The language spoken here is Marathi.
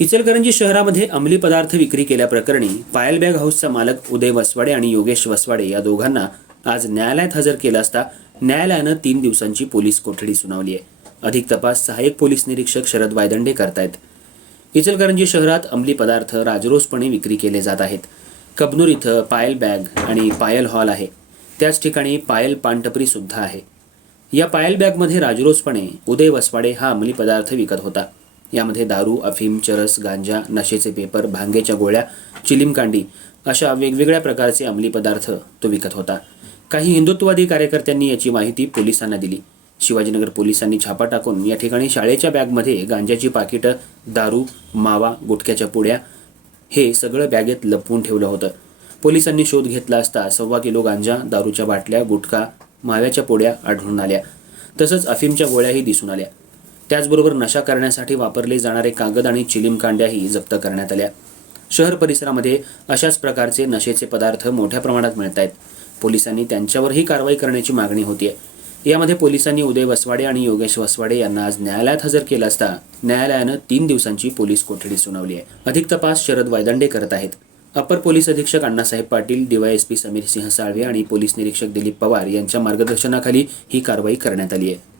इचलकरंजी शहरामध्ये अंमली पदार्थ विक्री केल्याप्रकरणी पायल बॅग हाऊसचा मालक उदय वसवाडे आणि योगेश वसवाडे या दोघांना आज न्यायालयात हजर केलं असता न्यायालयानं तीन दिवसांची पोलीस कोठडी सुनावली आहे. अधिक तपास सहाय्यक पोलीस निरीक्षक शरद वायदंडे करतायत. इचलकरंजी शहरात अंमली पदार्थ राजरोसपणे विक्री केले जात आहेत. कबनूर इथं पायल बॅग आणि पायल हॉल आहे. त्याच ठिकाणी पायल पानटपरी सुद्धा आहे. या पायल बॅगमध्ये राजरोसपणे उदय वसवाडे हा अंमली पदार्थ विकत होता. यामध्ये दारू अफीम चरस गांजा नशेचे पेपर भांगेच्या गोळ्या चिलीमकांडी अशा वेगवेगळ्या प्रकारचे अंमली पदार्थ तो विकत होता. काही हिंदुत्ववादी कार्यकर्त्यांनी याची माहिती पोलिसांना दिली. शिवाजीनगर पोलिसांनी छापा टाकून या ठिकाणी शाळेच्या बॅगमध्ये गांजाची पाकिटं दारू मावा गुटख्याच्या पुड्या हे सगळं बॅगेत लपवून ठेवलं होतं. पोलिसांनी शोध घेतला असता सव्वा किलो गांजा दारूच्या बाटल्या गुटखा माव्याच्या पोड्या आढळून आल्या. तसंच अफीमच्या गोळ्याही दिसून आल्या. त्याचबरोबर नशा करण्यासाठी वापरले जाणारे कागद आणि चिलीमकांड्याही जप्त करण्यात आल्या. शहर परिसरामध्ये अशाच प्रकारचे नशेचे पदार्थ मोठ्या प्रमाणात मिळत आहेत. पोलिसांनी त्यांच्यावरही कारवाई करण्याची मागणी होती आहे यामध्ये पोलिसांनी उदय वसवाडे आणि योगेश वसवाडे यांना आज न्यायालयात हजर केलं असता न्यायालयानं तीन दिवसांची पोलीस कोठडी सुनावली आहे. अधिक तपास शरद वायदंडे करत आहेत. अपर पोलीस अधीक्षक अण्णासाहेब पाटील डीवायएसपी समीर सिंह साळवे आणि पोलीस निरीक्षक दिलीप पवार यांच्या मार्गदर्शनाखाली ही कारवाई करण्यात आली आहे.